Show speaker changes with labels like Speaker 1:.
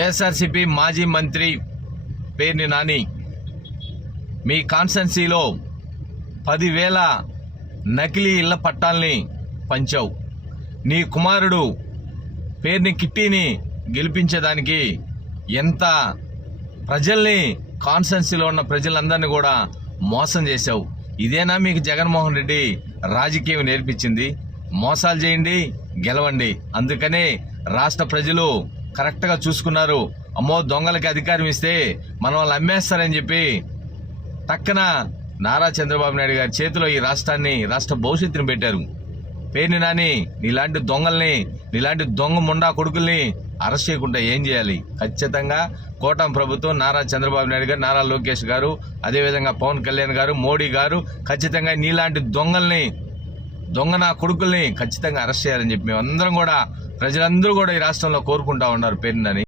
Speaker 1: వైఎస్ఆర్సీపీ మాజీ మంత్రి పేర్ని నాని. మీ కాన్స్టెన్సీలో పదివేల నకిలీ ఇళ్ళ పట్టాల్ని పంచావు. నీ కుమారుడు పేర్ని కిట్టీని గెలిపించేదానికి ఎంత ప్రజల్ని కాన్స్టెన్సీలో ఉన్న ప్రజలందరినీ కూడా మోసం చేశావు. ఇదేనా మీకు జగన్మోహన్ రెడ్డి రాజకీయం నేర్పించింది? మోసాలు చేయండి గెలవండి. అందుకనే రాష్ట్ర ప్రజలు కరెక్ట్గా చూసుకున్నారు. అమ్మో దొంగలకి అధికారం ఇస్తే మనం వాళ్ళు అమ్మేస్తారని చెప్పి టక్కన నారా చంద్రబాబు నాయుడు గారి చేతిలో ఈ రాష్ట్రాన్ని రాష్ట్ర భవిష్యత్తుని పెట్టారు. పేరుని నాని నీలాంటి దొంగల్ని నీలాంటి దొంగ ముండా కొడుకుల్ని అరెస్ట్ చేయకుండా ఏం చేయాలి? ఖచ్చితంగా కోటం ప్రభుత్వం నారా చంద్రబాబు నాయుడు గారు నారా లోకేష్ గారు అదేవిధంగా పవన్ కళ్యాణ్ గారు మోడీ గారు ఖచ్చితంగా నీలాంటి దొంగల్ని దొంగ నా కొడుకుల్ని ఖచ్చితంగా అరెస్ట్ చేయాలని చెప్పి మేమందరం కూడా ప్రజలందరూ కూడా ఈ రాష్ట్రంలో కోరుకుంటా ఉన్నారు పేరునని